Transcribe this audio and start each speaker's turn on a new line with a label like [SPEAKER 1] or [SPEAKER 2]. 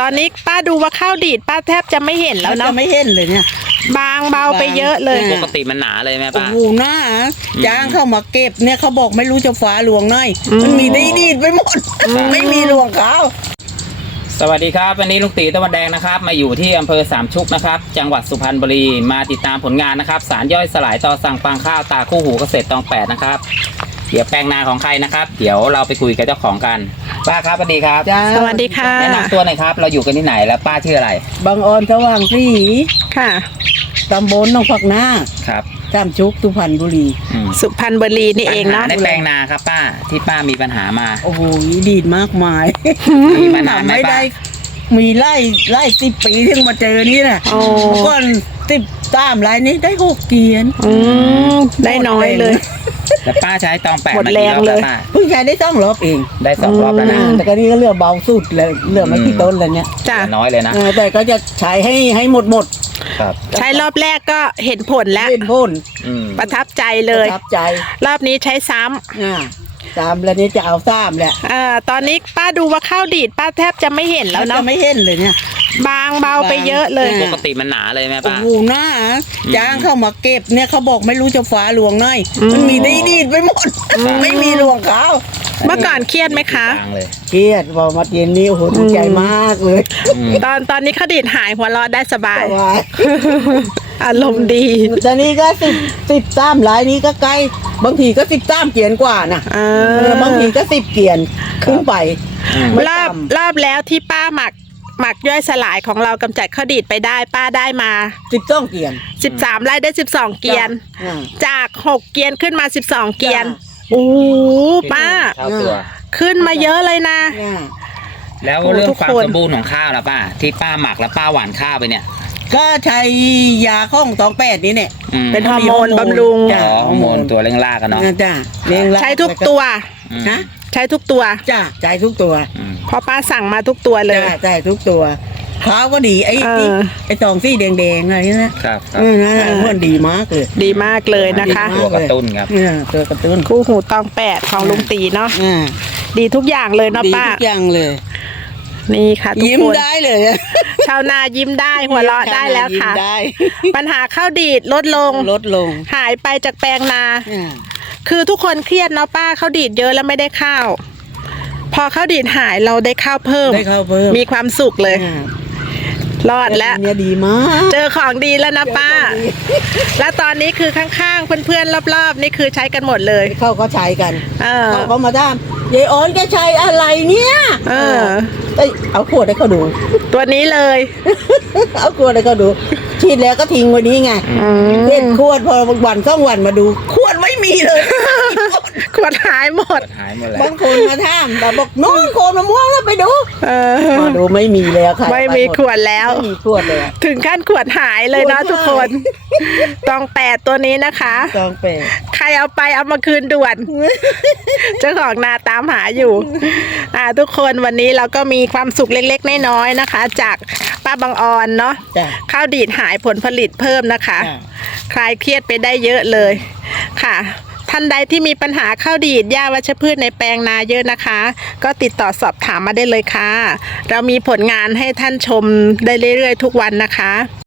[SPEAKER 1] อนนี้ป้าดูว่าข้าวดีดป้าแทบจะไม่เห็นแล้วเนาะ
[SPEAKER 2] จะไม่เห็นเลยเนี่ย
[SPEAKER 1] บางเบาไปเยอะเลย
[SPEAKER 3] ปกติมันหนาเลยไหมป้า
[SPEAKER 2] โอ้โหหน้าจ้างเข้ามาเก็บเนี่ยเขาบอกไม่รู้จะฟ้าหลวงหน่อยมันมีดีดไปหมดไม่มีหลวงเขา
[SPEAKER 3] สวัสดีครับวันนี้ลุงตีตะวันแดงนะครับมาอยู่ที่อำเภอสามชุกนะครับจังหวัดสุพรรณบุรีมาติดตามผลงานนะครับสารย่อยสลายต่อสั่งฟางข้าวตาคู่หูเกษตรตองแปดนะครับเดี๋ยวแปลงนาของใครนะครับเดี๋ยวเราไปคุยกับเจ้าของกันป้าครับสวัสดีครับ
[SPEAKER 1] สวัสดีค่ะ
[SPEAKER 3] แนะนำตัวหน่อยครับเราอยู่กันที่ไหนแล้วป้าชื่ออะไร
[SPEAKER 2] บางออนสว่างสี
[SPEAKER 1] ค่ะ
[SPEAKER 2] ตำบลหนองผักนา
[SPEAKER 3] ครับ
[SPEAKER 2] จามชุกสุพรรณบุรี
[SPEAKER 1] สุพรรณบุรีนี่เองเนาะ
[SPEAKER 3] ในแปลงนาครับป้าที่ป้ามีปัญหามา
[SPEAKER 2] โอ้โหดีดมากมาย
[SPEAKER 3] มีมานานไหมป้า
[SPEAKER 2] มีไล่10 ปีถึงมาเจอนี่นะก่อน13 ไร่นี้ได้6 เกียน
[SPEAKER 1] ได้น้อยเลย
[SPEAKER 3] แต่ป้าใช้ตองแปด
[SPEAKER 1] หมดแรงเลย
[SPEAKER 2] เพิ่งใช้ได้2 รอบเอง
[SPEAKER 3] ได้2 รอบแล้วนะ
[SPEAKER 2] แต่ก็นี่ก็เลือกเบาสุดเลยเลือกไม่กี่ต้นเลยเนี่ย
[SPEAKER 1] จ้ะ
[SPEAKER 3] น้อยเลยนะ
[SPEAKER 2] แต่ก็จะใช้ให้หมด
[SPEAKER 3] ครับ
[SPEAKER 1] ใช้รอบแรกก็เห็นผลแล้ว
[SPEAKER 2] เห็นผล
[SPEAKER 1] ประทับใจเลย
[SPEAKER 2] ประทับใจ
[SPEAKER 1] รอบนี้ใช้ซ้ำ
[SPEAKER 2] 3แล้วนี้จะเอา3แหละ
[SPEAKER 1] ตอนนี้ป้าดูว่าข้าวดีดป้าแทบจะไม่เห็นแล้วเนาะ
[SPEAKER 2] จะไม่เห็นเลยเนี่ย
[SPEAKER 1] บางเบาไปเยอะเลย
[SPEAKER 3] ปกติมันหนาเลยไหมป้า
[SPEAKER 2] โอ้โหหน้าจ้างเข้ามาเก็บเนี่ยเขาบอกไม่รู้จะฟ้าหลวงหน่อยมันมีดีดไปหมดไม่มีหลวงเขา
[SPEAKER 1] เมื่อก่อนเครียดไหมคะ
[SPEAKER 2] เครียดพอมาเย็นนี้โอ้โหดีใจมากเลย
[SPEAKER 1] ตอนนี้ข้าวดีดหายหัวเราะได้สบายอารมณ์ดี
[SPEAKER 2] ตอนนี้ก็13 ไร่นี้ก็ใกล้บางทีก็13 เกียนกว่านะบางทีก็10 เกียนขึ้นไป
[SPEAKER 1] รอบแล้วที่ป้าหมักย่อยสลายของเรากำจัดข้าวดีดไปได้ป้าได้มา
[SPEAKER 2] 12 เกียน
[SPEAKER 1] 13 ไร่ได้12 เกียนจาก6 เกียนขึ้นมา12 เกียนโอ้ป้าขึ้นมาเยอะเลยนะ
[SPEAKER 3] แล้วเรื่องความสมบูรณ์ของข้าวล่ะป้าที่ป้าหมักแล้วป้าหว่านข้าวไปเนี่ย
[SPEAKER 2] ก็ใช้ยาข้องตอง8นี่เนี่ย
[SPEAKER 1] เป็นฮอร์โมนบำรุง
[SPEAKER 3] ฮอร์โมนตัวเร่งล่ากันเนาะ
[SPEAKER 2] จ้ะเร่งล่า
[SPEAKER 1] ใช้ทุกตัว
[SPEAKER 2] นะ
[SPEAKER 1] ใช้ทุกตัว
[SPEAKER 2] จ้ะใช้ทุกตัว
[SPEAKER 1] พอป้าสั่งมาทุกตัวเลย
[SPEAKER 2] ใช่ทุกตัวข้าวก็ดีไอ้ตองซี่แดงๆอะไรนะครับมันดีมากเลย
[SPEAKER 1] ดีมากเลยนะคะ
[SPEAKER 3] ตัวกระตุ้นครับ
[SPEAKER 2] ตัวกระตุ้น
[SPEAKER 1] คู่หูตอง8ของลุงตีเนาะดีทุกอย่างเลยเนาะป้า
[SPEAKER 2] ดีทุกอย่างเลย
[SPEAKER 1] นี่ค่ะทุกคน
[SPEAKER 2] ยิ้มได้เลย
[SPEAKER 1] ชาวนายิ้มได้หัวเราะได้แล้วค่ะปัญหาข้าวดีดลดลงหายไปจากแปลงนาคือทุกคนเครียดเนาะป้าข้าวดีดเยอะแล้วไม่ได้ข้าวพอข้าวดีดหายเราได้ข้าวเพิ่มมีความสุขเลยรอดแล้ว
[SPEAKER 2] เนี่ยดีมาก
[SPEAKER 1] เจอของดีแล้วนะป้าแล้วตอนนี้คือข้างๆเพื่อนๆรอบๆนี่คือใช้กันหมดเลย
[SPEAKER 2] เขาก็ใช้กันเขามาถามยายอ้อนแกใช้อะไรเนี่ยเอาขวดให้เขาดู
[SPEAKER 1] ตัวนี้เลย
[SPEAKER 2] เอาขวดให้เขาดูฉีดแล้วก็ทิ้งไว้นี้ไงเห็นขวดพอวัน2 วันมาดูขวดไม่มีเลย
[SPEAKER 1] ขวดหายหมด
[SPEAKER 2] บางคนมาถามแต่บอกน้องโคนมะม่วงแล้วไปดูมาดูไม่มีแล้วค่ะ
[SPEAKER 1] ไม่มีขวดแล้ว
[SPEAKER 2] ไม่มีขวดเลย
[SPEAKER 1] ถึงขั้นขวดหายเลยนะทุกคนตอง8ตัวนี้นะคะ
[SPEAKER 2] ตอง8
[SPEAKER 1] ใครเอาไปเอามาคืนด่วนเจ้าของนาตามหาอยู่ทุกคนวันนี้เราก็มีความสุขเล็กๆน้อยๆนะคะจากป้าบางออนเนาะข้าวดีดหายผลผลิตเพิ่มนะคะคลายเครียดไปได้เยอะเลยค่ะท่านใดที่มีปัญหาข้าวดีดหญ้าวัชพืชในแปลงนาเยอะนะคะก็ติดต่อสอบถามมาได้เลยค่ะเรามีผลงานให้ท่านชมได้เรื่อยๆทุกวันนะคะ